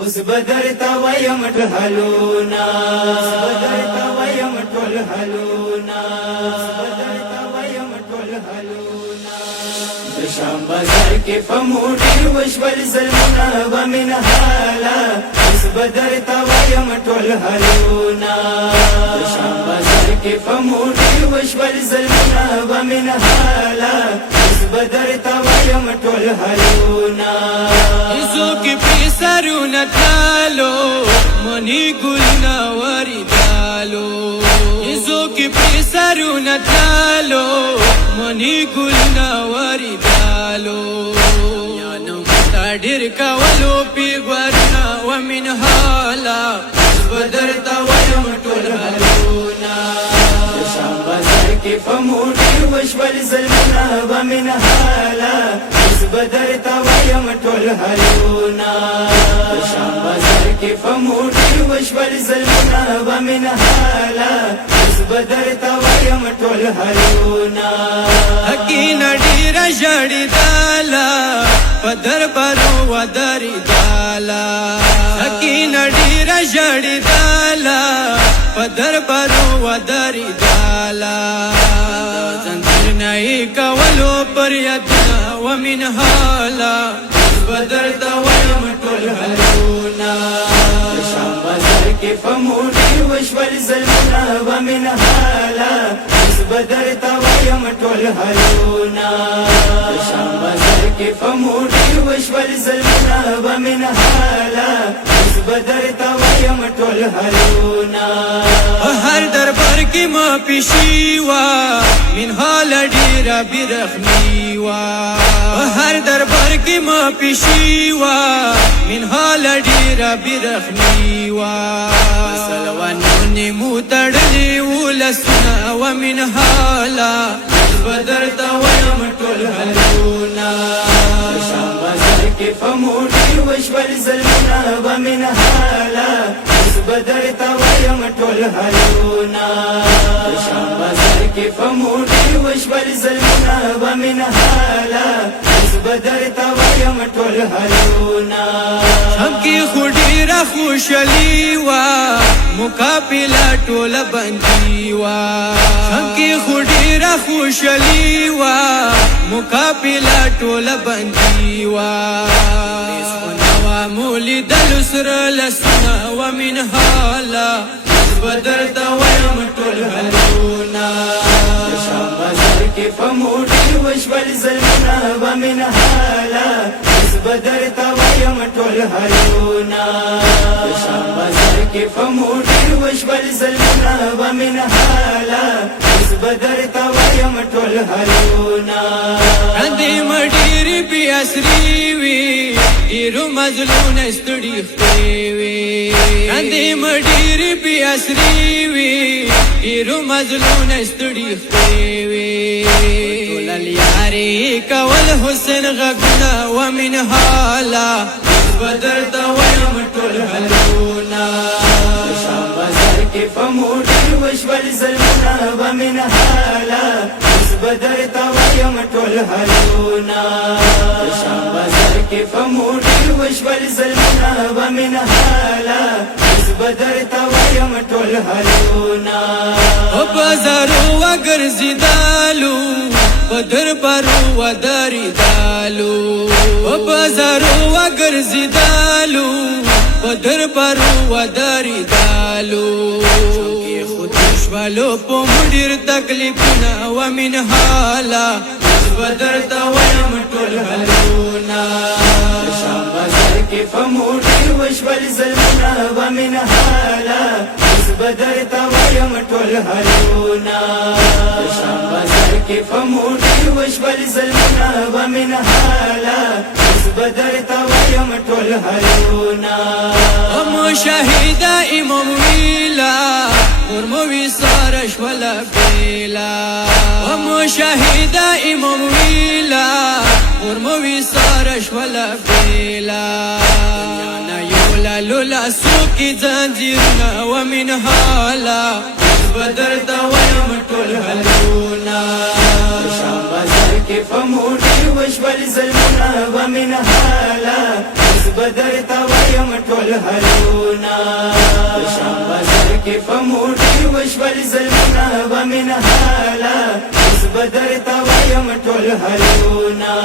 اوس بدر تا وایم ټول حلونا بدر تا وایم ټول حلونا بدر تا وایم ټول حلونا د شام بازار کې پموټي وشول زلمنا ومن حالا اوس بدر تا وایم ټول حلونا د شام بازار کې پموټي وشول زلمنا ومن حالا اوس بدر تا وایم ټول حلونا کی پیسرونه تلالو منی ګلونه وریدالو ایزو کی پیسرونه تلالو منی ګلونه وریدالو یا نو متا ډیر کولو پیغورنا ومن حالا بدر تا وایم ټول حلونا شام بازار کې پموټي وشول زلمنا ومن حالا بدر تا وایم ټول حلونا شام بازار کې پموټي وشول زلمنا ومن حالا بدر تا وایم ټول حلونا حقی نډیر جړی دالا پدر پرو ودری دالا حقی نډیر جړی دالا پدر پرو ودری دالا زنجیر نئی کولو پر یدنا ومن حالا بدر تا وایم ټول حلونا شام بازار کې پموټي وشول زلمنا ومن حالا بدر تا وایم ټول حلونا شام بازار کې پموټي وشول زلمنا ومن حالا بدر تا وایم ټول حلونا هر دربار کې ما پیشیوا من حال ډیر برخنی وا هر دربار کې ما پیشیوا من حال ډیر برخنی وا سلوانونه مو تړلې ولسنا ومن حالا بدر تا وایم ټول حلونا شام بازار کې پموټي وشول زلمنا ومن حالا بدر تا وایم ټول حلونا شام بازار کې پموټي وشول زلمنا ومن حالا بدر تا وایم ټول حلونا هم کې خډی را خوشالي وا مقابله ټول بندي وا هم کې خډی را خوشالي وا مقابله ټول بندي وا مولد الاسر لسنا ومن حالا بدر تا وایم ټول حلونا شام بازار کې پموټي وشول زلمنا ومن حالا بدر تا وایم ټول حلونا شام بازار کې پموټي وشول زلمنا ومن حالا بدر تا وایم ټول حلونا اندې مډيري پیاسري وي ایرو مظلوم استړي خوي اندې مډيري پیاسري وي ایرو مظلوم استړي خوي ټول یاري کول حسین غغنا ومن حالا بدر تا وایم ټول حلونا شام بازار کې پموټي وشول زلمنا ومن حالا بدر تا وایم ټول حلونا شام بازار کې پموټي وشول زلمنا ومن حالا بدر تا وایم ټول حلونا او بازارو وګرځیدالو بدر پرو ودری دالو او بازارو وګرځیدالو بدر پرو ودری دالو کې خود شوالو په مډیر تکلیفنا ومن حالا بدر تا وایم ټول حلونا شام بازار کې پموټي وشول زلمنا ومن حالا بدر تا وایم ټول حلونا شام بازار کې پموټي وشول زلمنا ومن حالا بدر تا وایم ټول حلونا مشاهد امام ویلا ورموي سارش ولا بیلا مشاهد امام ویلا ورموي سارش ولا بیلا انا یولا لولا سوکی زنجیرنا ومن حالا بدر تا وایم ټول حلونا شام بازار کې پموټي وشول زلمنا ومن حالا بدر تویم ټول هلونا شام بازار کې په موټي وشول ظلمونه ومن حالا بدر تویم ټول هلونا